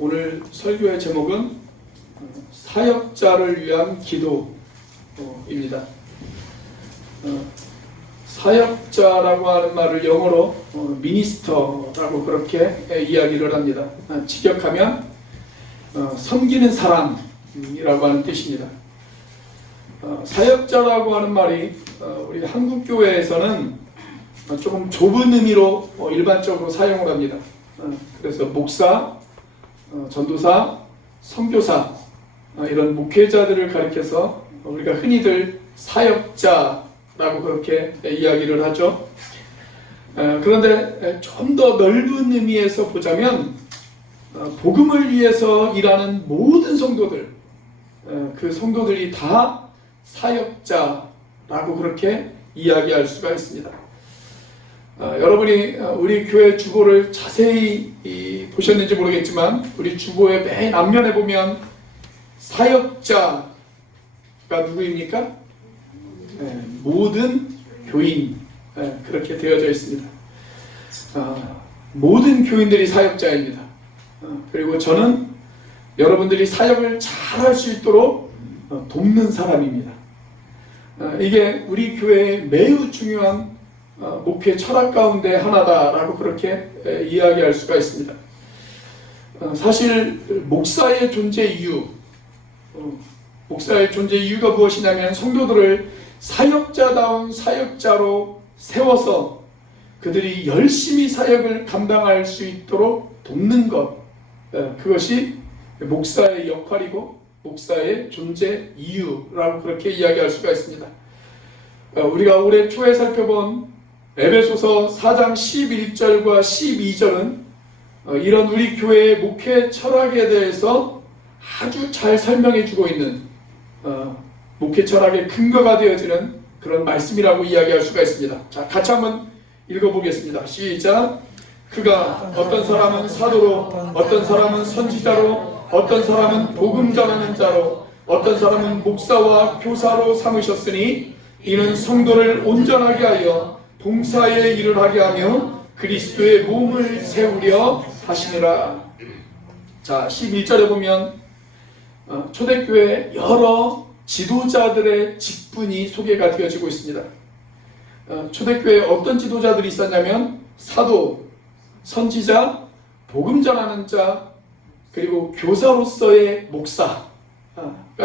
오늘 설교의 제목은 사역자를 위한 기도입니다. 사역자라고 하는 말을 영어로 미니스터라고 그렇게 이야기를 합니다. 직역하면 섬기는 사람이라고 하는 뜻입니다. 사역자라고 하는 말이 우리 한국교회에서는 조금 좁은 의미로 일반적으로 사용을 합니다. 그래서 목사, 전도사, 선교사 이런 목회자들을 가리켜서 우리가 흔히들 사역자라고 그렇게 이야기를 하죠. 그런데 좀 더 넓은 의미에서 보자면 복음을 위해서 일하는 모든 성도들, 그 성도들이 다 사역자라고 그렇게 이야기할 수가 있습니다. 여러분이 우리 교회 주보를 자세히 보셨는지 모르겠지만 우리 주보의 맨 앞면에 보면 사역자가 누구입니까? 모든 교인, 그렇게 되어져 있습니다. 모든 교인들이 사역자입니다. 그리고 저는 여러분들이 사역을 잘 할 수 있도록 돕는 사람입니다. 이게 우리 교회의 매우 중요한 목회 철학 가운데 하나다라고 그렇게 이야기할 수가 있습니다. 사실 목사의 존재 이유가 무엇이냐면 성도들을 사역자다운 사역자로 세워서 그들이 열심히 사역을 감당할 수 있도록 돕는 것, 그것이 목사의 역할이고 목사의 존재 이유라고 그렇게 이야기할 수가 있습니다. 우리가 올해 초에 살펴본 에베소서 4장 11절과 12절은 이런 우리 교회의 목회 철학에 대해서 아주 잘 설명해 주고 있는 목회 철학의 근거가 되어지는 그런 말씀이라고 이야기할 수가 있습니다. 자, 같이 한번 읽어보겠습니다. 시작. 그가 어떤 사람은 사도로, 어떤 사람은 선지자로, 어떤 사람은 복음 전하는 자로, 어떤 사람은 목사와 교사로 삼으셨으니 이는 성도를 온전하게 하여 봉사의 일을 하게 하며 그리스도의 몸을 세우려 하시니라. 자, 11절에 보면 초대교회 여러 지도자들의 직분이 소개가 되어지고 있습니다. 초대교회에 어떤 지도자들이 있었냐면 사도, 선지자, 복음 전하는 자, 그리고 교사로서의 목사가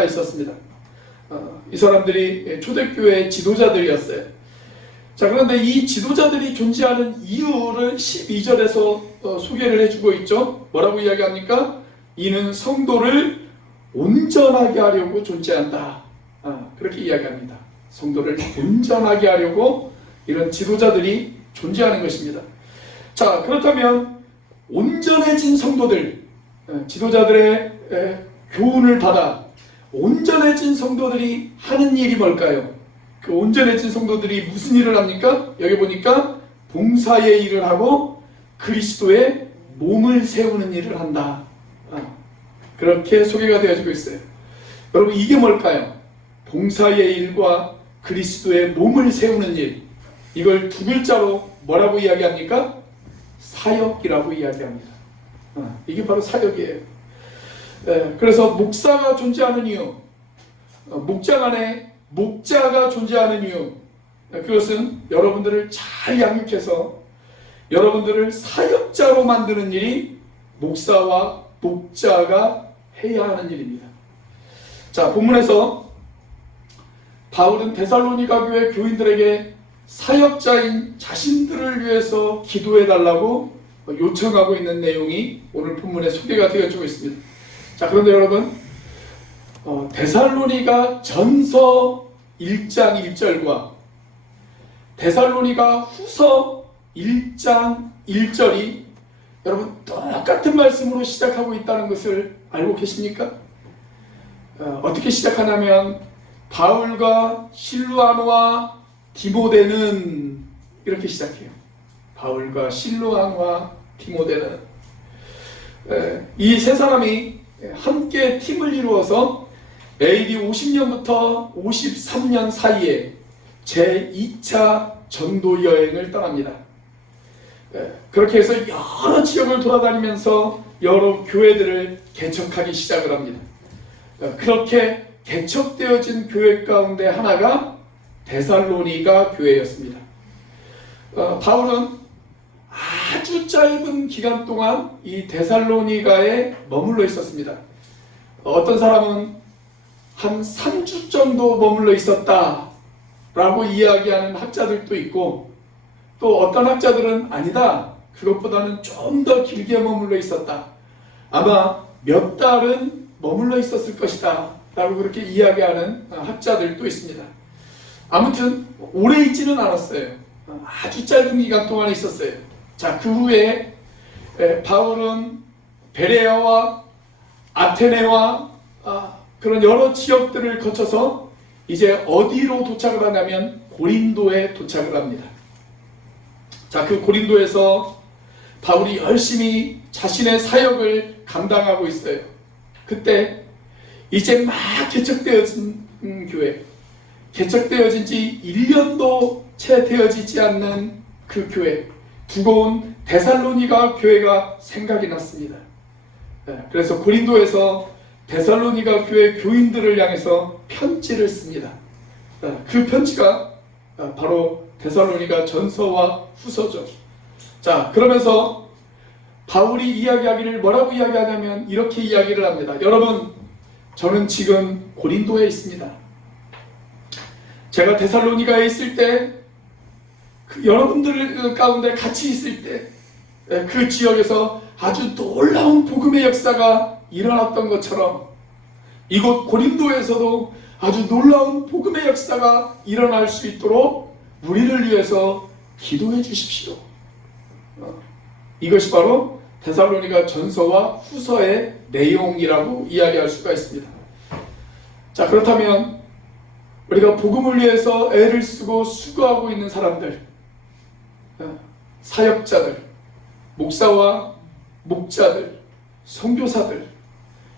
있었습니다. 이 사람들이 초대교회의 지도자들이었어요. 자, 그런데 이 지도자들이 존재하는 이유를 12절에서 소개를 해주고 있죠. 뭐라고 이야기합니까? 이는 성도를 온전하게 하려고 존재한다. 그렇게 이야기합니다. 성도를 온전하게 하려고 이런 지도자들이 존재하는 것입니다. 자, 그렇다면 온전해진 성도들, 지도자들의 교훈을 받아 온전해진 성도들이 하는 일이 뭘까요? 그 온전해진 성도들이 무슨 일을 합니까? 여기 보니까 봉사의 일을 하고 그리스도의 몸을 세우는 일을 한다. 그렇게 소개가 되어지고 있어요. 여러분, 이게 뭘까요? 봉사의 일과 그리스도의 몸을 세우는 일, 이걸 두 글자로 뭐라고 이야기합니까? 사역이라고 이야기합니다. 이게 바로 사역이에요. 그래서 목사가 존재하는 이유, 목장 안에 목자가 존재하는 이유, 그것은 여러분들을 잘 양육해서 여러분들을 사역자로 만드는 일이 목사와 목자가 해야 하는 일입니다. 자, 본문에서 바울은 데살로니가 교회 교인들에게 사역자인 자신들을 위해서 기도해 달라고 요청하고 있는 내용이 오늘 본문에 소개가 되어지고 있습니다. 자, 그런데 여러분, 데살로니가 전서 1장 1절과 데살로니가 후서 1장 1절이 여러분 똑같은 말씀으로 시작하고 있다는 것을 알고 계십니까? 어떻게 시작하냐면 바울과 실루아노와 디모데는 이렇게 시작해요. 바울과 실루아노와 디모데는 이 세 사람이 함께 팀을 이루어서 AD 50년부터 53년 사이에 제2차 전도 여행을 떠납니다. 그렇게 해서 여러 지역을 돌아다니면서 여러 교회들을 개척하기 시작을 합니다. 그렇게 개척되어진 교회 가운데 하나가 데살로니가 교회였습니다. 바울은 아주 짧은 기간 동안 이 데살로니가에 머물러 있었습니다. 어떤 사람은 한 3주 정도 머물러 있었다 라고 이야기하는 학자들도 있고, 또 어떤 학자들은 아니다, 그것보다는 좀 더 길게 머물러 있었다, 아마 몇 달은 머물러 있었을 것이다 라고 그렇게 이야기하는 학자들도 있습니다. 아무튼 오래 있지는 않았어요. 아주 짧은 기간 동안 있었어요. 자, 그 후에 바울은 베레아와 아테네와 그런 여러 지역들을 거쳐서 이제 어디로 도착을 하냐면 고린도에 도착을 합니다. 자, 그 고린도에서 바울이 열심히 자신의 사역을 감당하고 있어요. 그때 이제 막 개척되어진 교회, 개척되어진 지 1년도 채 되어지지 않는 그 교회, 두고 온 데살로니가 교회가 생각이 났습니다. 그래서 고린도에서 데살로니가 교회 교인들을 향해서 편지를 씁니다. 그 편지가 바로 데살로니가 전서와 후서죠. 자, 그러면서 바울이 이야기하기를 뭐라고 이야기하냐면 이렇게 이야기를 합니다. 여러분, 저는 지금 고린도에 있습니다. 제가 데살로니가에 있을 때, 여러분들 가운데 같이 있을 때 그 지역에서 아주 놀라운 복음의 역사가 일어났던 것처럼 이곳 고린도에서도 아주 놀라운 복음의 역사가 일어날 수 있도록 우리를 위해서 기도해 주십시오. 이것이 바로 데살로니가 전서와 후서의 내용이라고 이야기할 수가 있습니다. 자, 그렇다면 우리가 복음을 위해서 애를 쓰고 수고하고 있는 사람들, 사역자들, 목사와 목자들, 선교사들,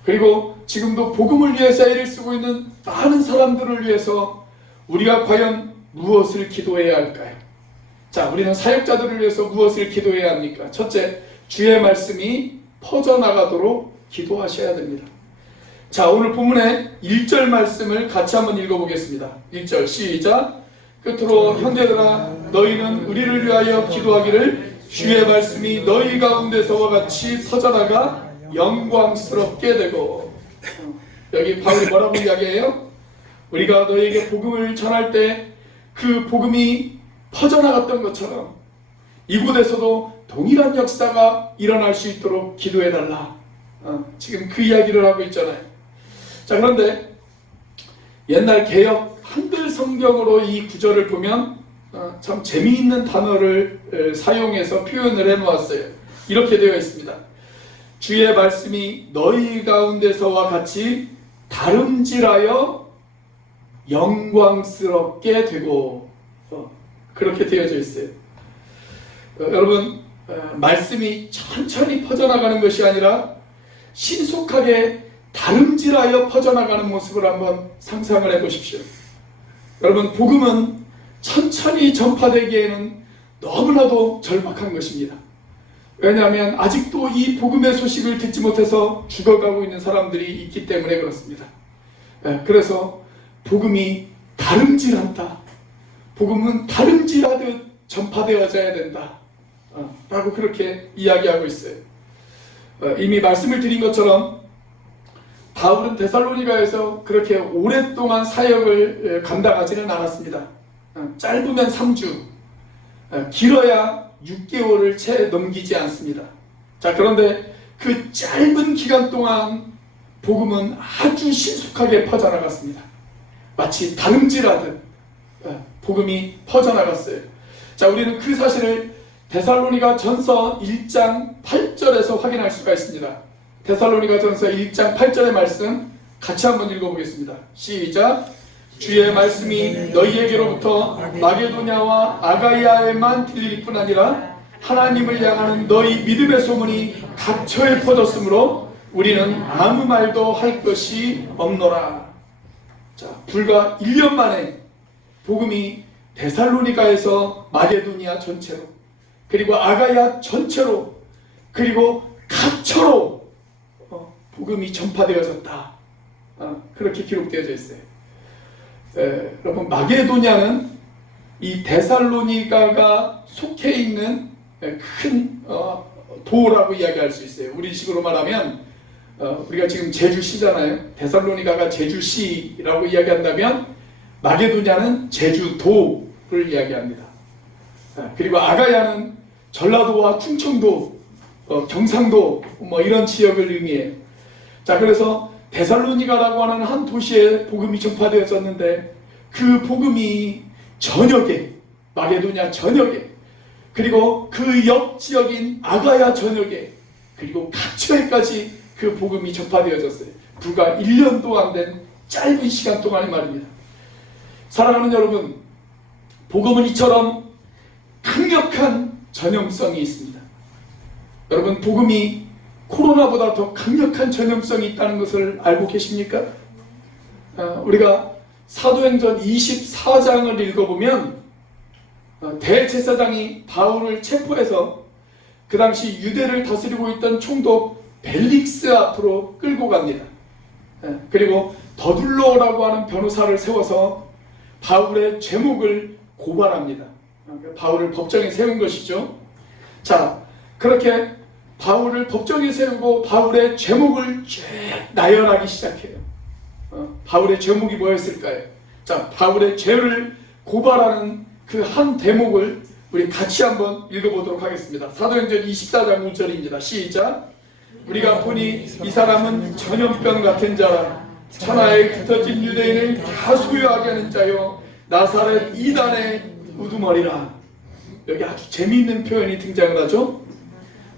그리고 지금도 복음을 위해서 애를 쓰고 있는 많은 사람들을 위해서 우리가 과연 무엇을 기도해야 할까요? 자, 우리는 사역자들을 위해서 무엇을 기도해야 합니까? 첫째, 주의 말씀이 퍼져나가도록 기도하셔야 됩니다. 자, 오늘 본문의 1절 말씀을 같이 한번 읽어보겠습니다. 1절 시작. 끝으로 형제들아, 너희는 우리를 위하여 기도하기를 주의 말씀이 너희 가운데서와 같이 퍼져나가 영광스럽게 되고. 여기 바울이 뭐라고 이야기해요? 우리가 너희에게 복음을 전할 때 그 복음이 퍼져나갔던 것처럼 이곳에서도 동일한 역사가 일어날 수 있도록 기도해달라. 지금 그 이야기를 하고 있잖아요. 자, 그런데 옛날 개역 한글 성경으로 이 구절을 보면 참 재미있는 단어를 사용해서 표현을 해놓았어요. 이렇게 되어 있습니다. 주의 말씀이 너희 가운데서와 같이 다름질하여 영광스럽게 되고, 그렇게 되어져 있어요. 여러분, 말씀이 천천히 퍼져나가는 것이 아니라 신속하게 다름질하여 퍼져나가는 모습을 한번 상상을 해보십시오. 여러분, 복음은 천천히 전파되기에는 너무나도 절박한 것입니다. 왜냐하면 아직도 이 복음의 소식을 듣지 못해서 죽어가고 있는 사람들이 있기 때문에 그렇습니다. 그래서 복음이 다름질한다, 복음은 다름질하듯 전파되어져야 된다 라고 그렇게 이야기하고 있어요. 이미 말씀을 드린 것처럼 바울은 데살로니가에서 그렇게 오랫동안 사역을 감당하지는 않았습니다. 짧으면 3주, 길어야 6개월을 채 넘기지 않습니다. 자, 그런데 그 짧은 기간 동안 복음은 아주 신속하게 퍼져나갔습니다. 마치 다름질하듯 복음이 퍼져나갔어요. 자, 우리는 그 사실을 데살로니가 전서 1장 8절에서 확인할 수가 있습니다. 데살로니가 전서 1장 8절의 말씀 같이 한번 읽어보겠습니다. 시작. 주의 말씀이 너희에게로부터 마게도냐와 아가이아에만 들릴 뿐 아니라 하나님을 향하는 너희 믿음의 소문이 각처에 퍼졌으므로 우리는 아무 말도 할 것이 없노라. 자, 불과 1년 만에 복음이 데살로니가에서 마게도니아 전체로, 그리고 아가야 전체로, 그리고 각처로 복음이 전파되어졌다. 그렇게 기록되어져 있어요. 여러분, 마게도냐는 이 데살로니가가 속해 있는 큰 도라고 이야기할 수 있어요. 우리식으로 말하면 우리가 지금 제주시잖아요. 데살로니가가 제주시라고 이야기한다면 마게도냐는 제주도를 이야기합니다. 그리고 아가야는 전라도와 충청도, 경상도 뭐 이런 지역을 의미해요. 자, 그래서 데살로니가라고 하는 한 도시에 복음이 전파되어졌는데 그 복음이 전역에, 마게도냐 전역에, 그리고 그 옆 지역인 아가야 전역에, 그리고 각처에까지 그 복음이 전파되어졌어요. 불과 1년도 안 된 짧은 시간 동안의 말입니다. 사랑하는 여러분, 복음은 이처럼 강력한 전염성이 있습니다. 여러분, 복음이 코로나보다 더 강력한 전염성이 있다는 것을 알고 계십니까? 우리가 사도행전 24장을 읽어보면 대제사장이 바울을 체포해서 그 당시 유대를 다스리고 있던 총독 벨릭스 앞으로 끌고 갑니다. 그리고 더둘로라고 하는 변호사를 세워서 바울의 죄목을 고발합니다. 바울을 법정에 세운 것이죠. 자, 그렇게 바울을 법정에 세우고 바울의 죄목을 쭉 나열하기 시작해요. 바울의 죄목이 뭐였을까요? 자, 바울의 죄를 고발하는 그 한 대목을 우리 같이 한번 읽어보도록 하겠습니다. 사도행전 24장 5절입니다. 시작. 우리가 보니 이 사람은 전염병 같은 자라. 천하에 흩어진 유대인을 다 소유하게 하는 자요 나사렛 이단의 우두머리라. 여기 아주 재미있는 표현이 등장을 하죠.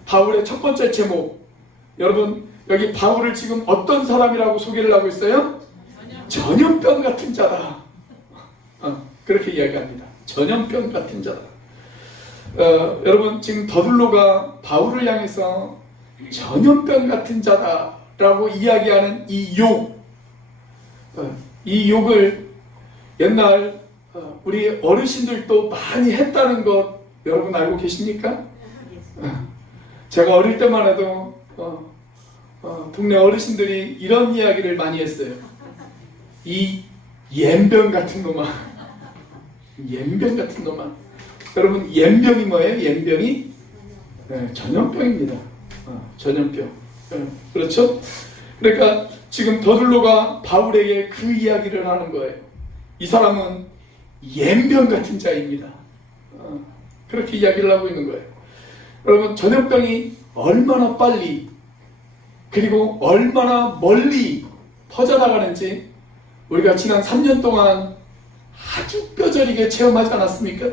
바울의 첫 번째 제목, 여러분, 여기 바울을 지금 어떤 사람이라고 소개를 하고 있어요? 전염병 같은 자다. 그렇게 이야기합니다. 전염병 같은 자다. 여러분, 지금 더둘로가 바울을 향해서 전염병 같은 자다라고 이야기하는 이 욕, 이 욕을 옛날 우리 어르신들도 많이 했다는 것 여러분 알고 계십니까? 제가 어릴 때만 해도 동네 어르신들이 이런 이야기를 많이 했어요. 이 옌병 같은 놈아. 옌병 같은 놈아. 여러분, 옌병이 뭐예요? 옌병이 전염병입니다. 전염병. 그렇죠? 그러니까 지금 더둘로가 바울에게 그 이야기를 하는 거예요. 이 사람은 옌병 같은 자입니다. 그렇게 이야기를 하고 있는 거예요. 여러분, 전염병이 얼마나 빨리 그리고 얼마나 멀리 퍼져나가는지 우리가 지난 3년 동안 아주 뼈저리게 체험하지 않았습니까?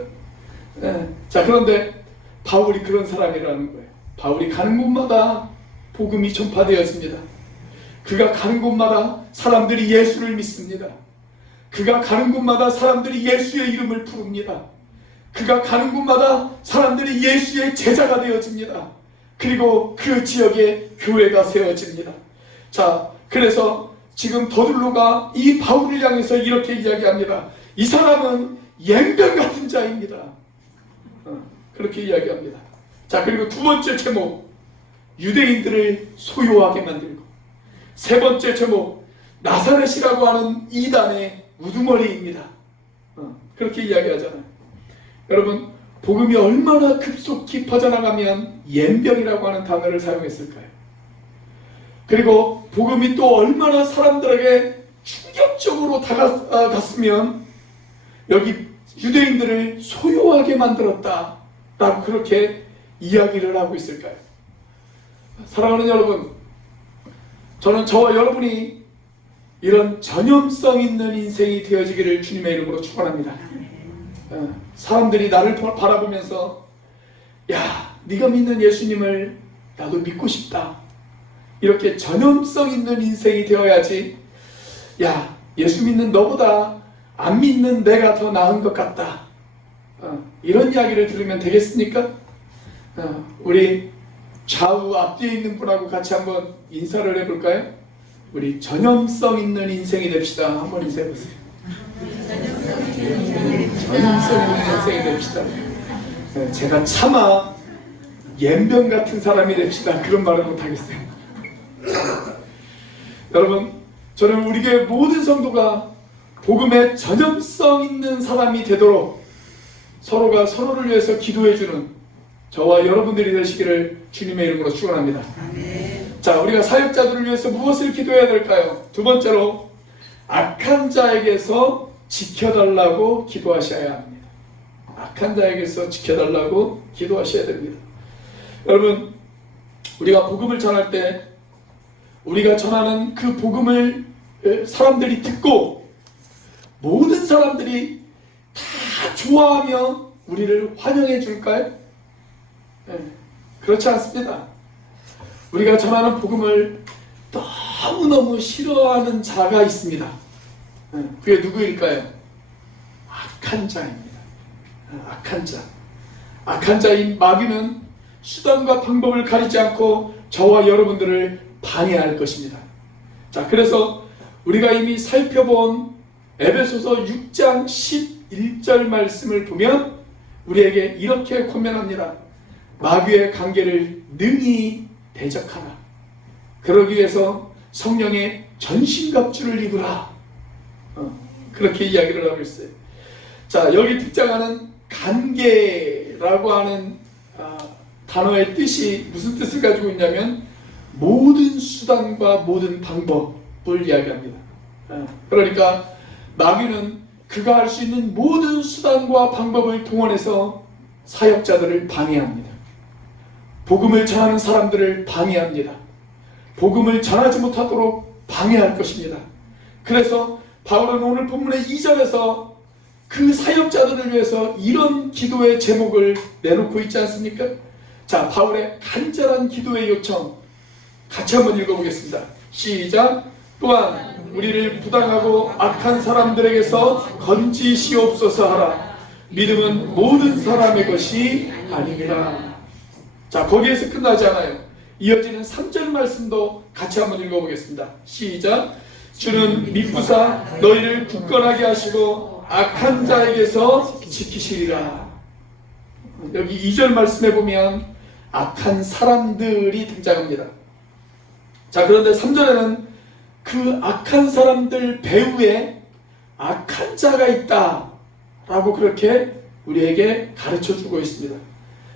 자, 그런데 바울이 그런 사람이라는 거예요. 바울이 가는 곳마다 복음이 전파되어집니다. 그가 가는 곳마다 사람들이 예수를 믿습니다. 그가 가는 곳마다 사람들이 예수의 이름을 부릅니다. 그가 가는 곳마다 사람들이 예수의 제자가 되어집니다. 그리고 그 지역에 교회가 세워집니다. 자, 그래서 지금 더둘로가 이 바울을 향해서 이렇게 이야기합니다. 이 사람은 옌병 같은 자입니다. 그렇게 이야기합니다. 자, 그리고 두 번째 제목, 유대인들을 소유하게 만들고, 세 번째 제목, 나사렛이라고 하는 이단의 우두머리입니다. 그렇게 이야기하잖아요. 여러분, 복음이 얼마나 급속히 퍼져나가면 옌병이라고 하는 단어를 사용했을까요? 그리고 복음이 또 얼마나 사람들에게 충격적으로 다가갔으면 여기 유대인들을 소유하게 만들었다 라고 그렇게 이야기를 하고 있을까요? 사랑하는 여러분, 저는 저와 여러분이 이런 전염성 있는 인생이 되어지기를 주님의 이름으로 축원합니다. 사람들이 나를 바라보면서 야, 네가 믿는 예수님을 나도 믿고 싶다, 이렇게 전염성 있는 인생이 되어야지, 야, 예수 믿는 너보다 안 믿는 내가 더 나은 것 같다, 이런 이야기를 들으면 되겠습니까? 우리 좌우 앞뒤에 있는 분하고 같이 한번 인사를 해볼까요? 우리 전염성 있는 인생이 됩시다. 한번 인사해보세요. 전염성 있는 인생이 됩시다. 제가 차마 옌병 같은 사람이 됩시다, 그런 말은 못하겠어요. 여러분, 저는 우리 교회 모든 성도가 복음의 전염성 있는 사람이 되도록 서로가 서로를 위해서 기도해주는 저와 여러분들이 되시기를 주님의 이름으로 축원합니다. 자, 우리가 사역자들을 위해서 무엇을 기도해야 될까요? 두 번째로 악한 자에게서 지켜달라고 기도하셔야 합니다. 악한 자에게서 지켜달라고 기도하셔야 됩니다. 여러분, 우리가 복음을 전할 때 우리가 전하는 그 복음을 사람들이 듣고 모든 사람들이 다 좋아하며 우리를 환영해 줄까요? 그렇지 않습니다. 우리가 전하는 복음을 너무너무 싫어하는 자가 있습니다. 그게 누구일까요? 악한 자입니다. 악한 자. 악한 자인 마귀는 수단과 방법을 가리지 않고 저와 여러분들을 방해할 것입니다. 자, 그래서 우리가 이미 살펴본 에베소서 6장 11절 말씀을 보면 우리에게 이렇게 권면합니다. 마귀의 관계를 능히 대적하라. 그러기 위해서 성령의 전신갑주를 입으라. 그렇게 이야기를 하고 있어요. 자, 여기 등장하는 관계라고 하는 단어의 뜻이 무슨 뜻을 가지고 있냐면 모든 수단과 모든 방법을 이야기합니다. 그러니까 마귀는 그가 할 수 있는 모든 수단과 방법을 동원해서 사역자들을 방해합니다. 복음을 전하는 사람들을 방해합니다. 복음을 전하지 못하도록 방해할 것입니다. 그래서 바울은 오늘 본문의 2절에서 그 사역자들을 위해서 이런 기도의 제목을 내놓고 있지 않습니까? 자, 바울의 간절한 기도의 요청 같이 한번 읽어보겠습니다. 시작. 또한 우리를 부당하고 악한 사람들에게서 건지시옵소서 하라. 믿음은 모든 사람의 것이 아니니라. 자, 거기에서 끝나지 않아요. 이어지는 3절 말씀도 같이 한번 읽어보겠습니다. 시작. 주는 미쁘사 너희를 굳건하게 하시고 악한 자에게서 지키시리라. 여기 2절 말씀에 보면 악한 사람들이 등장합니다. 자, 그런데 3절에는 그 악한 사람들 배후에 악한 자가 있다 라고 그렇게 우리에게 가르쳐주고 있습니다.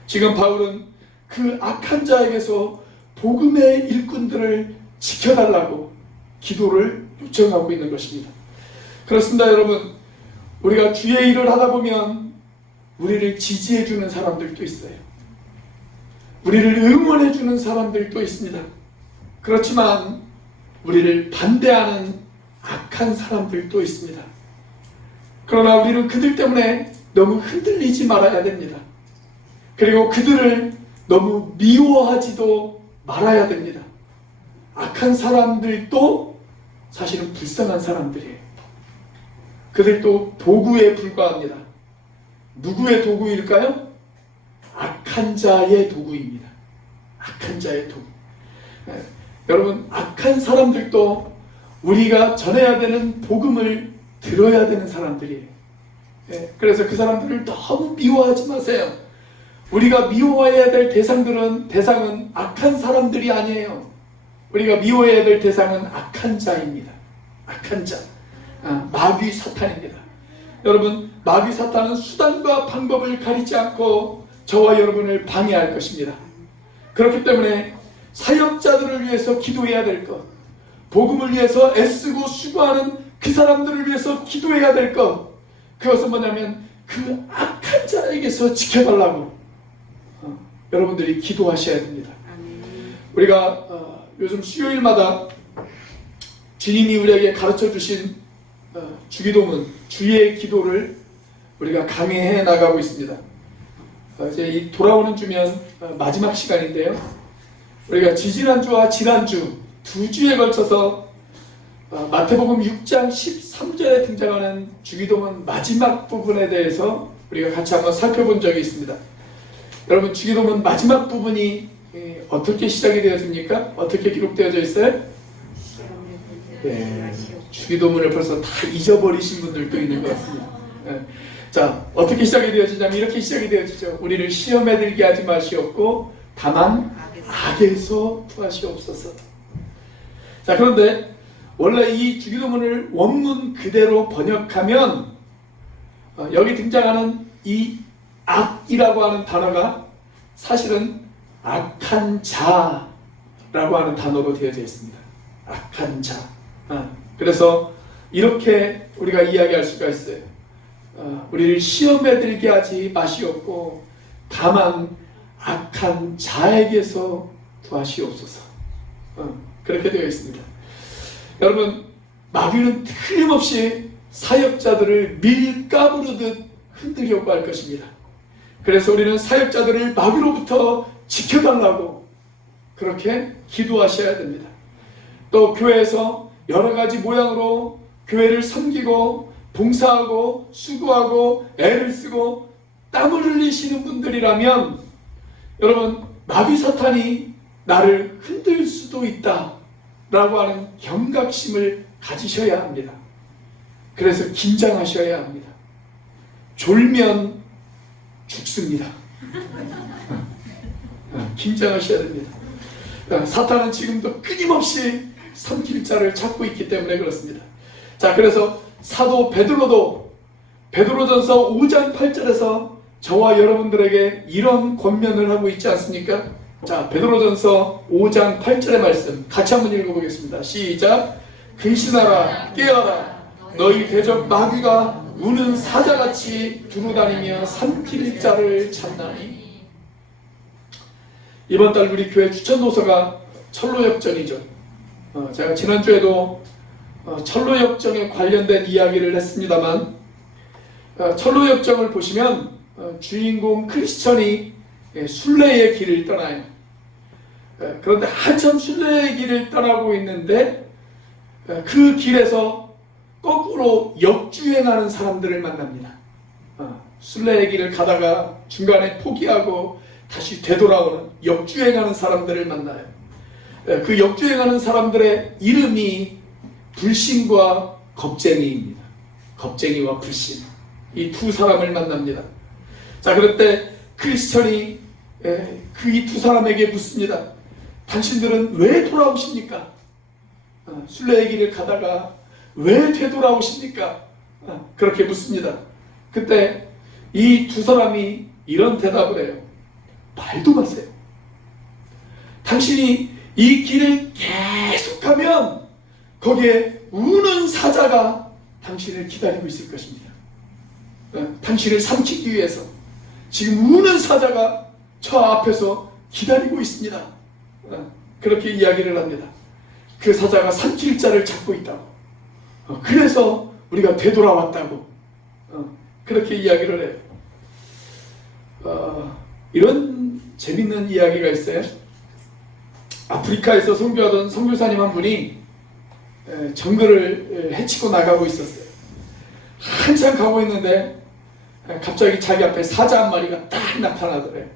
지금 바울은 그 악한 자에게서 복음의 일꾼들을 지켜달라고 기도를 요청하고 있는 것입니다. 그렇습니다. 여러분, 우리가 주의 일을 하다 보면 우리를 지지해주는 사람들도 있어요. 우리를 응원해주는 사람들도 있습니다. 그렇지만 우리를 반대하는 악한 사람들도 있습니다. 그러나 우리는 그들 때문에 너무 흔들리지 말아야 됩니다. 그리고 그들을 너무 미워하지도 말아야 됩니다. 악한 사람들도 사실은 불쌍한 사람들이에요. 그들도 도구에 불과합니다. 누구의 도구일까요? 악한 자의 도구입니다. 악한 자의 도구. 여러분, 악한 사람들도 우리가 전해야 되는 복음을 들어야 되는 사람들이에요. 그래서 그 사람들을 너무 미워하지 마세요. 우리가 미워해야 될 대상은 악한 사람들이 아니에요. 우리가 미워해야 될 대상은 악한 자입니다. 악한 자. 마귀 사탄입니다. 여러분, 마귀 사탄은 수단과 방법을 가리지 않고 저와 여러분을 방해할 것입니다. 그렇기 때문에 사역자들을 위해서 기도해야 될 것, 복음을 위해서 애쓰고 수고하는 그 사람들을 위해서 기도해야 될 것, 그것은 뭐냐면 그 악한 자에게서 지켜달라고 여러분들이 기도하셔야 됩니다. 우리가 요즘 수요일마다 주님이 우리에게 가르쳐 주신 주기도문, 주의 기도를 우리가 강해해 나가고 있습니다. 이제 이 돌아오는 주면 마지막 시간인데요. 우리가 지지난주와 지난주 두 주에 걸쳐서 마태복음 6장 13절에 등장하는 주기도문 마지막 부분에 대해서 우리가 같이 한번 살펴본 적이 있습니다. 여러분, 주기도문 마지막 부분이 어떻게 시작이 되어집니까? 어떻게 기록되어져 있어요? 네, 주기도문을 벌써 다 잊어버리신 분들도 있는 것 같습니다. 자, 어떻게 시작이 되어지냐면 이렇게 시작이 되어지죠. 우리를 시험에 들게 하지 마시옵고 다만 악에서 구하시옵소서. 자, 그런데 원래 이 주기도문을 원문 그대로 번역하면 여기 등장하는 이 악이라고 하는 단어가 사실은 악한 자라고 하는 단어로 되어져 있습니다. 악한 자. 그래서 이렇게 우리가 이야기할 수가 있어요. 우리를 시험에 들게 하지 마시옵고 다만 악한 자에게서 구하시옵소서. 그렇게 되어 있습니다. 여러분, 마귀는 틀림없이 사역자들을 밀가부르듯 흔들려고 할 것입니다. 그래서 우리는 사역자들을 마귀로부터 지켜달라고 그렇게 기도하셔야 됩니다. 또 교회에서 여러 가지 모양으로 교회를 섬기고 봉사하고 수고하고 애를 쓰고 땀을 흘리시는 분들이라면 여러분, 마귀 사탄이 나를 흔들 수도 있다 라고 하는 경각심을 가지셔야 합니다. 그래서 긴장하셔야 합니다. 졸면 죽습니다. 긴장하셔야 됩니다. 사탄은 지금도 끊임없이 삼킬 자를 찾고 있기 때문에 그렇습니다. 자, 그래서 사도 베드로도 베드로전서 5장 8절에서 저와 여러분들에게 이런 권면을 하고 있지 않습니까? 자, 베드로전서 5장 8절의 말씀 같이 한번 읽어보겠습니다. 시작. 근신하라, 깨어라. 너희 대적 마귀가 우는 사자같이 두루다니며 삼킬 자를 찾나니. 이번 달 우리 교회 추천도서가 철로역정이죠. 제가 지난주에도 철로역정에 관련된 이야기를 했습니다만, 철로역정을 보시면 주인공 크리스천이 순례의 길을 떠나요. 그런데 한참 순례의 길을 떠나고 있는데 그 길에서 거꾸로 역주행하는 사람들을 만납니다. 순례의 길을 가다가 중간에 포기하고 다시 되돌아오는 역주행하는 사람들을 만나요. 그 역주행하는 사람들의 이름이 불신과 겁쟁이입니다. 겁쟁이와 불신, 이 두 사람을 만납니다. 자, 그럴 때 크리스천이 그 이 두 사람에게 묻습니다. 당신들은 왜 돌아오십니까? 순례의 길을 가다가 왜 되돌아오십니까? 그렇게 묻습니다. 그때 이 두 사람이 이런 대답을 해요. 말도 마세요. 당신이 이 길을 계속가면 거기에 우는 사자가 당신을 기다리고 있을 것입니다. 당신을 삼키기 위해서 지금 우는 사자가 저 앞에서 기다리고 있습니다. 그렇게 이야기를 합니다. 그 사자가 삼킬 자를 찾고 있다고. 그래서 우리가 되돌아왔다고. 그렇게 이야기를 해요. 이런 재밌는 이야기가 있어요. 아프리카에서 선교하던 선교사님 한 분이 정글을 헤치고 나가고 있었어요. 한참 가고 있는데 갑자기 자기 앞에 사자 한 마리가 딱 나타나더래요.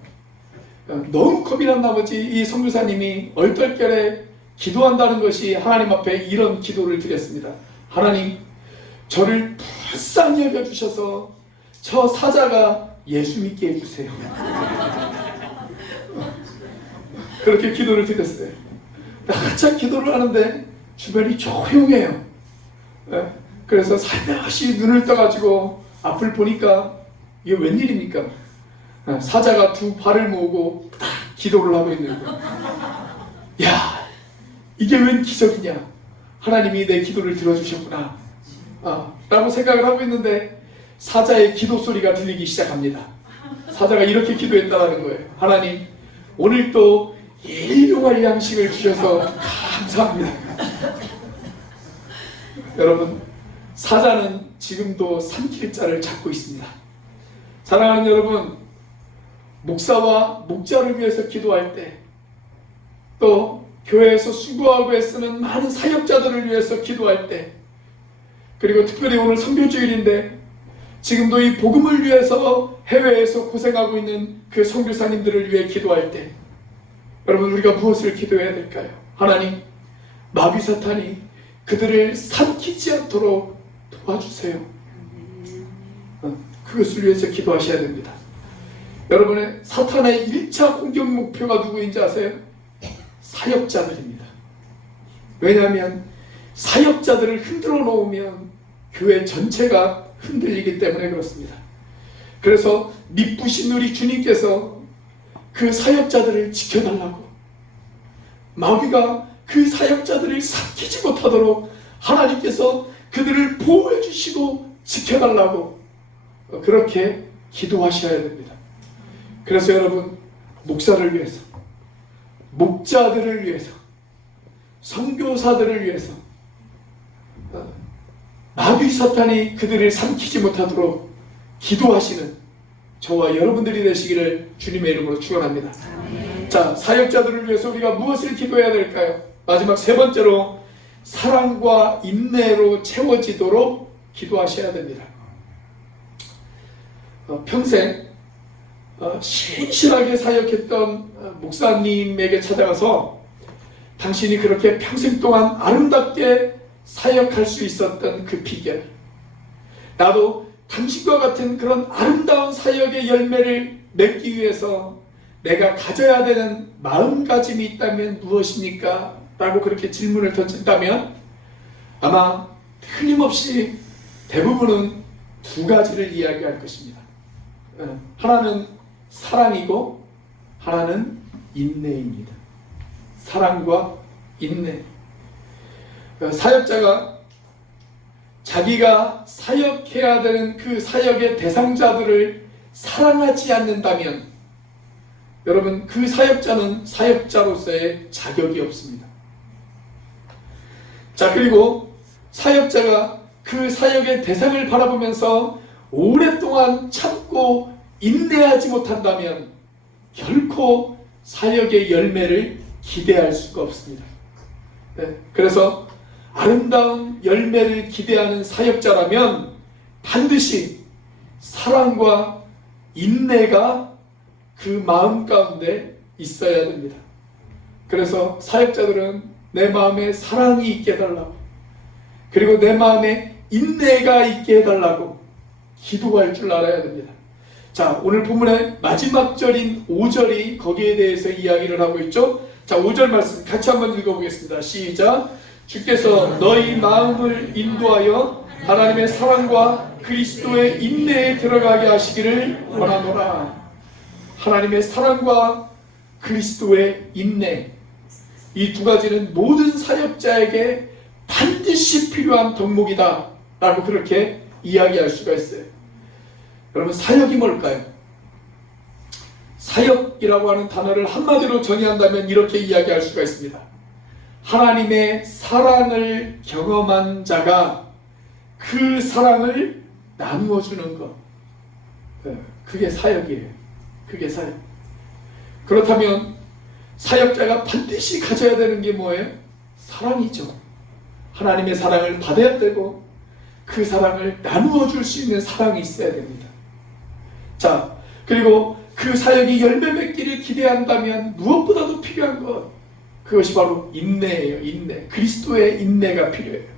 너무 겁이 난 나머지 이 선교사님이 얼떨결에 기도한다는 것이 하나님 앞에 이런 기도를 드렸습니다. 하나님, 저를 불쌍히 여겨주셔서 저 사자가 예수 믿게 해주세요. 그렇게 기도를 드렸어요. 한참 기도를 하는데 주변이 조용해요. 그래서 살며시 눈을 떠가지고 앞을 보니까 이게 웬일입니까? 사자가 두 발을 모으고 딱 기도를 하고 있는 거예요. 야, 이게 웬 기적이냐? 하나님이 내 기도를 들어주셨구나 라고 생각을 하고 있는데 사자의 기도 소리가 들리기 시작합니다. 사자가 이렇게 기도했다는 거예요. 하나님, 오늘 또 일용할 양식을 주셔서 감사합니다. 여러분, 사자는 지금도 삼킬 자를 찾고 있습니다. 사랑하는 여러분, 목사와 목자를 위해서 기도할 때, 또 교회에서 수고하고 애쓰는 많은 사역자들을 위해서 기도할 때, 그리고 특별히 오늘 선교주일인데 지금도 이 복음을 위해서 해외에서 고생하고 있는 그 선교사님들을 위해 기도할 때, 여러분, 우리가 무엇을 기도해야 될까요? 하나님, 마귀 사탄이 그들을 삼키지 않도록 도와주세요. 그것을 위해서 기도하셔야 됩니다. 여러분의 사탄의 1차 공격 목표가 누구인지 아세요? 사역자들입니다. 왜냐하면 사역자들을 흔들어 놓으면 교회 전체가 흔들리기 때문에 그렇습니다. 그래서 미쁘신 우리 주님께서 그 사역자들을 지켜달라고, 마귀가 그 사역자들을 삼키지 못하도록 하나님께서 그들을 보호해 주시고 지켜달라고 그렇게 기도하셔야 됩니다. 그래서 여러분, 목사를 위해서, 목자들을 위해서, 선교사들을 위해서 마귀 사탄이 그들을 삼키지 못하도록 기도하시는 저와 여러분들이 되시기를 주님의 이름으로 축원합니다. 자, 사역자들을 위해서 우리가 무엇을 기도해야 될까요? 마지막 세 번째로 사랑과 인내로 채워지도록 기도하셔야 됩니다. 평생 신실하게 사역했던 목사님에게 찾아가서 당신이 그렇게 평생 동안 아름답게 사역할 수 있었던 그 비결, 나도 당신과 같은 그런 아름다운 사역의 열매를 맺기 위해서 내가 가져야 되는 마음가짐이 있다면 무엇입니까? 라고 그렇게 질문을 던진다면 아마 틀림없이 대부분은 두 가지를 이야기할 것입니다. 하나는 사랑이고 하나는 인내입니다. 사랑과 인내. 사역자가 자기가 사역해야 되는 그 사역의 대상자들을 사랑하지 않는다면 여러분, 그 사역자는 사역자로서의 자격이 없습니다. 자, 그리고 사역자가 그 사역의 대상을 바라보면서 오랫동안 참고 인내하지 못한다면 결코 사역의 열매를 기대할 수가 없습니다. 그래서 아름다운 열매를 기대하는 사역자라면 반드시 사랑과 인내가 그 마음 가운데 있어야 됩니다. 그래서 사역자들은 내 마음에 사랑이 있게 해달라고, 그리고 내 마음에 인내가 있게 해달라고 기도할 줄 알아야 됩니다. 자, 오늘 본문의 마지막 절인 5절이 거기에 대해서 이야기를 하고 있죠. 자, 5절 말씀 같이 한번 읽어보겠습니다. 시작. 주께서 너희 마음을 인도하여 하나님의 사랑과 그리스도의 인내에 들어가게 하시기를 원하노라. 하나님의 사랑과 그리스도의 인내, 이 두 가지는 모든 사역자에게 반드시 필요한 덕목이다 라고 그렇게 이야기할 수가 있어요. 여러분, 사역이 뭘까요? 사역이라고 하는 단어를 한마디로 정의한다면 이렇게 이야기할 수가 있습니다. 하나님의 사랑을 경험한 자가 그 사랑을 나누어 주는 것, 그게 사역이에요. 그게 사역. 그렇다면 사역자가 반드시 가져야 되는 게 뭐예요? 사랑이죠. 하나님의 사랑을 받아야 되고 그 사랑을 나누어 줄 수 있는 사랑이 있어야 됩니다. 자, 그리고 그 사역이 열매 맺기를 기대한다면 무엇보다도 필요한 것, 그것이 바로 인내예요. 인내. 그리스도의 인내가 필요해요.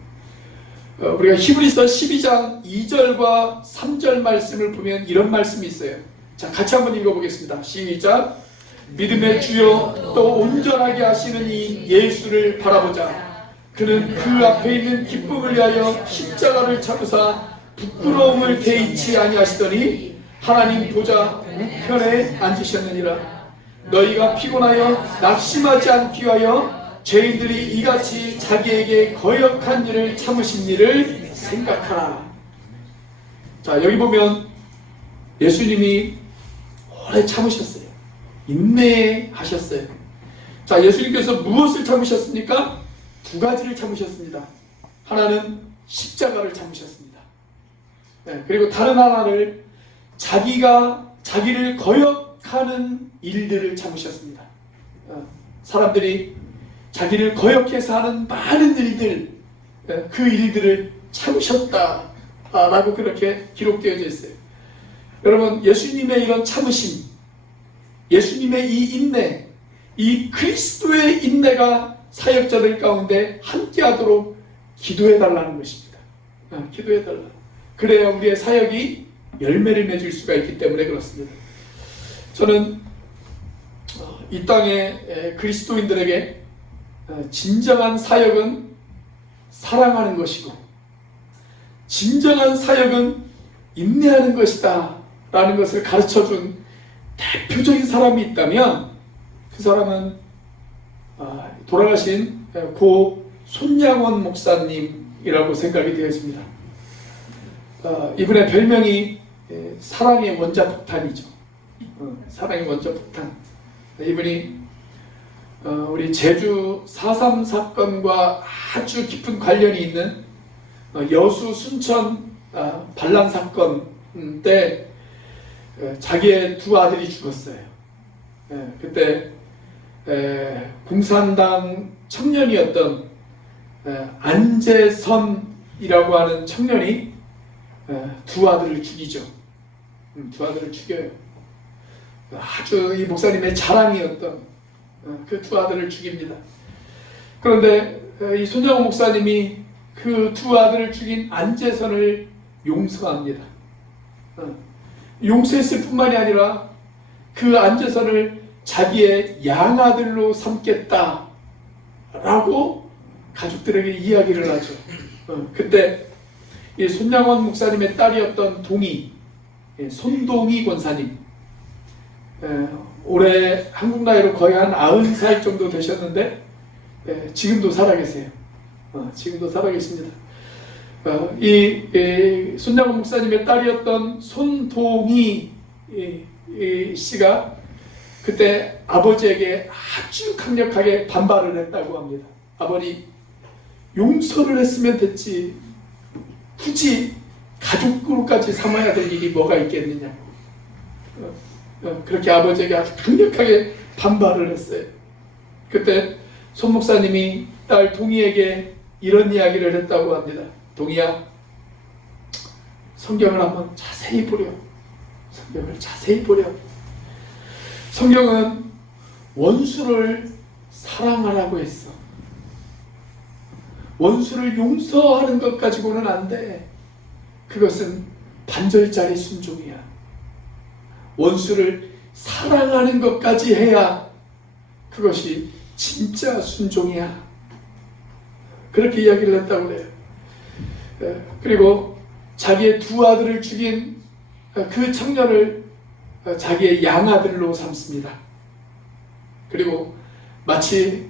우리가 히브리서 12장 2절과 3절 말씀을 보면 이런 말씀이 있어요. 자, 같이 한번 읽어보겠습니다. 시작. 믿음의 주요 또 온전하게 하시는 이 예수를 바라보자. 그는 그 앞에 있는 기쁨을 위하여 십자가를 참으사 부끄러움을 개의치 아니하시더니 하나님 보좌 우편에 앉으셨느니라. 너희가 피곤하여 낙심하지 않기 위하여 죄인들이 이같이 자기에게 거역한 일을 참으신 일을 생각하라. 자, 여기 보면 예수님이 오래 참으셨어요. 인내하셨어요. 자, 예수님께서 무엇을 참으셨습니까? 두 가지를 참으셨습니다. 하나는 십자가를 참으셨습니다. 그리고 다른 하나를 자기를 거역하는 일들을 참으셨습니다. 사람들이 자기를 거역해서 하는 많은 일들, 그 일들을 참으셨다라고 그렇게 기록되어져 있어요. 여러분, 예수님의 이런 참으심, 예수님의 이 인내, 이 그리스도의 인내가 사역자들 가운데 함께하도록 기도해달라는 것입니다. 기도해달라. 그래야 우리의 사역이 열매를 맺을 수가 있기 때문에 그렇습니다. 저는 이 땅의 그리스도인들에게 진정한 사역은 사랑하는 것이고 진정한 사역은 인내하는 것이다 라는 것을 가르쳐준 대표적인 사람이 있다면 그 사람은 돌아가신 고 손양원 목사님이라고 생각이 되어집니다. 이분의 별명이 사랑의 원자폭탄이죠. 사랑의 원자폭탄. 이분이 우리 제주 4.3 사건과 아주 깊은 관련이 있는 여수 순천 반란 사건 때 자기의 두 아들이 죽었어요. 그때 공산당 청년이었던 안재선이라고 하는 청년이 두 아들을 죽이죠. 두 아들을 죽여요. 아주 이 목사님의 자랑이었던 그 두 아들을 죽입니다. 그런데 이 손양원 목사님이 그 두 아들을 죽인 안재선을 용서합니다. 용서했을 뿐만이 아니라 그 안재선을 자기의 양아들로 삼겠다라고 가족들에게 이야기를 하죠. 그때 이 손양원 목사님의 딸이었던 동희, 손동희 권사님, 올해 한국 나이로 거의 한 90살 정도 되셨는데 지금도 살아계세요. 지금도 살아계십니다. 이 손양원 목사님의 딸이었던 손동희 씨가 그때 아버지에게 아주 강력하게 반발을 했다고 합니다. 아버지, 용서를 했으면 됐지 굳이 가족으로까지 삼아야 될 일이 뭐가 있겠느냐. 그렇게 아버지에게 아주 강력하게 반발을 했어요. 그때 손 목사님이 딸 동희에게 이런 이야기를 했다고 합니다. 동희야, 성경을 한번 자세히 보려. 성경을 자세히 보려. 성경은 원수를 사랑하라고 했어. 원수를 용서하는 것 가지고는 안 돼. 그것은 반절짜리 순종이야. 원수를 사랑하는 것까지 해야 그것이 진짜 순종이야. 그렇게 이야기를 했다고 그래요. 그리고 자기의 두 아들을 죽인 그 청년을 자기의 양아들로 삼습니다. 그리고 마치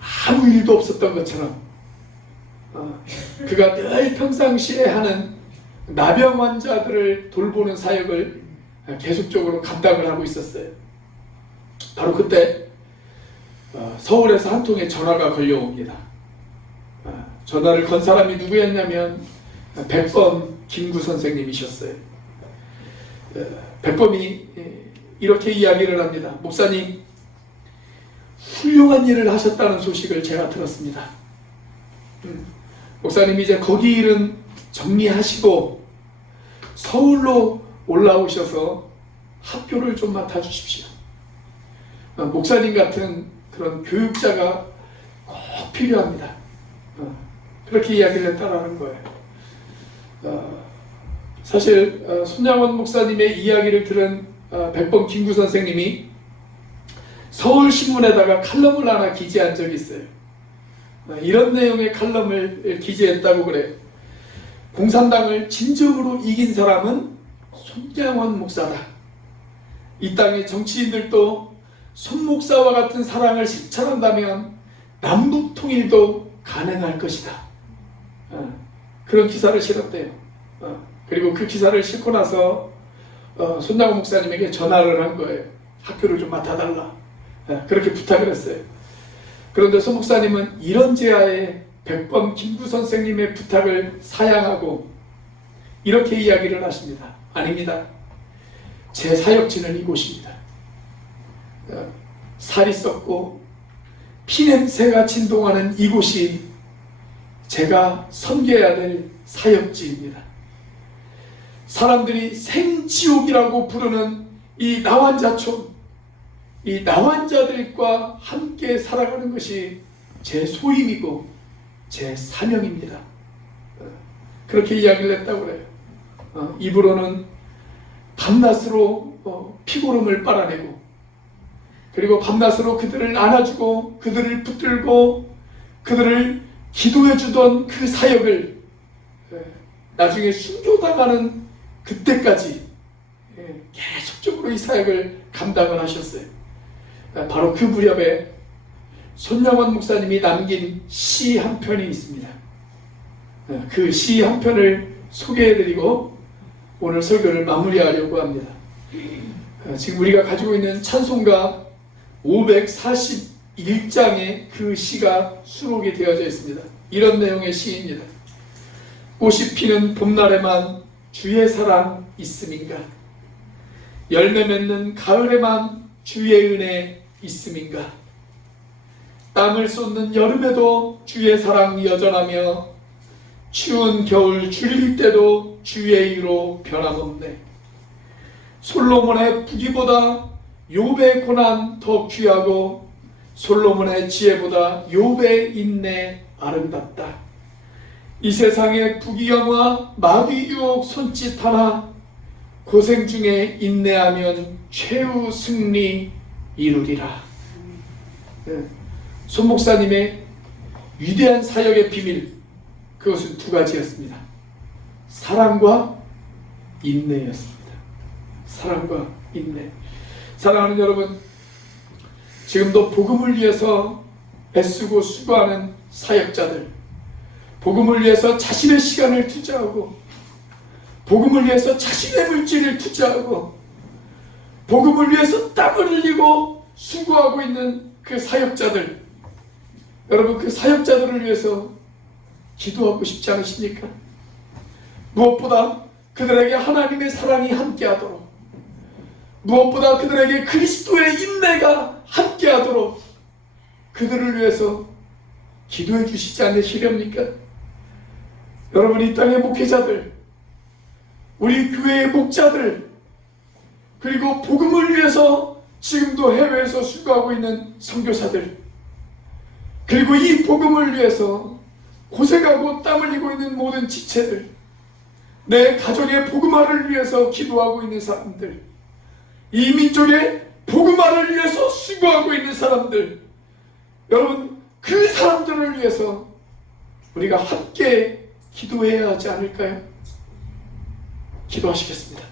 아무 일도 없었던 것처럼 그가 늘 평상시에 하는 나병 환자들을 돌보는 사역을 계속적으로 감당을 하고 있었어요. 바로 그때 서울에서 한 통의 전화가 걸려옵니다. 전화를 건 사람이 누구였냐면 백범 김구 선생님이셨어요. 백범이 이렇게 이야기를 합니다. 목사님, 훌륭한 일을 하셨다는 소식을 제가 들었습니다. 목사님, 이제 거기 일은 정리하시고 서울로 올라오셔서 학교를 좀 맡아주십시오. 목사님 같은 그런 교육자가 꼭 필요합니다. 그렇게 이야기를 했다라는 거예요. 사실 손양원 목사님의 이야기를 들은 백범 김구 선생님이 서울신문에다가 칼럼을 하나 기재한 적이 있어요. 이런 내용의 칼럼을 기재했다고 그래요. 공산당을 진정으로 이긴 사람은 손양원 목사다. 이 땅의 정치인들도 손 목사와 같은 사랑을 실천한다면 남북 통일도 가능할 것이다. 그런 기사를 실었대요. 그리고 그 기사를 싣고 나서 손양원 목사님에게 전화를 한 거예요. 학교를 좀 맡아달라. 그렇게 부탁을 했어요. 그런데 손 목사님은 이런 제하에 백범 김구 선생님의 부탁을 사양하고 이렇게 이야기를 하십니다. 아닙니다. 제 사역지는 이곳입니다. 살이 썩고 피냄새가 진동하는 이곳이 제가 섬겨야 될 사역지입니다. 사람들이 생지옥이라고 부르는 이 나환자촌, 이 나환자들과 함께 살아가는 것이 제 소임이고 제 사명입니다. 그렇게 이야기를 했다고 그래요. 입으로는 밤낮으로 피고름을 빨아내고, 그리고 밤낮으로 그들을 안아주고 그들을 붙들고 그들을 기도해 주던 그 사역을 나중에 순교당하는 그때까지 계속적으로 이 사역을 감당을 하셨어요. 바로 그 무렵에 손양원 목사님이 남긴 시 한 편이 있습니다. 그 시 한 편을 소개해드리고 오늘 설교를 마무리하려고 합니다. 지금 우리가 가지고 있는 찬송가 541장에 그 시가 수록이 되어져 있습니다. 이런 내용의 시입니다. 꽃이 피는 봄날에만 주의 사랑 있음인가? 열매 맺는 가을에만 주의 은혜 있음인가? 땀을 쏟는 여름에도 주의 사랑 여전하며 추운 겨울 줄일 때도 주의 의로 변함없네. 솔로몬의 부귀보다 욥의 고난 더 귀하고 솔로몬의 지혜보다 욥의 인내 아름답다. 이 세상의 부귀영화 마귀 유혹 손짓 하나 고생 중에 인내하면 최후 승리 이루리라. 손 목사님의 위대한 사역의 비밀, 그것은 두 가지였습니다. 사랑과 인내였습니다. 사랑과 인내. 사랑하는 여러분, 지금도 복음을 위해서 애쓰고 수고하는 사역자들, 복음을 위해서 자신의 시간을 투자하고, 복음을 위해서 자신의 물질을 투자하고, 복음을 위해서 땀을 흘리고 수고하고 있는 그 사역자들, 여러분, 그 사역자들을 위해서 기도하고 싶지 않으십니까? 무엇보다 그들에게 하나님의 사랑이 함께하도록, 무엇보다 그들에게 그리스도의 인내가 함께하도록 그들을 위해서 기도해 주시지 않으시렵니까? 여러분, 이 땅의 목회자들, 우리 교회의 목자들, 그리고 복음을 위해서 지금도 해외에서 수고하고 있는 선교사들, 그리고 이 복음을 위해서 고생하고 땀 흘리고 있는 모든 지체들, 내 가정의 복음화를 위해서 기도하고 있는 사람들, 이 민족의 복음화를 위해서 수고하고 있는 사람들, 여러분, 그 사람들을 위해서 우리가 함께 기도해야 하지 않을까요? 기도하시겠습니다.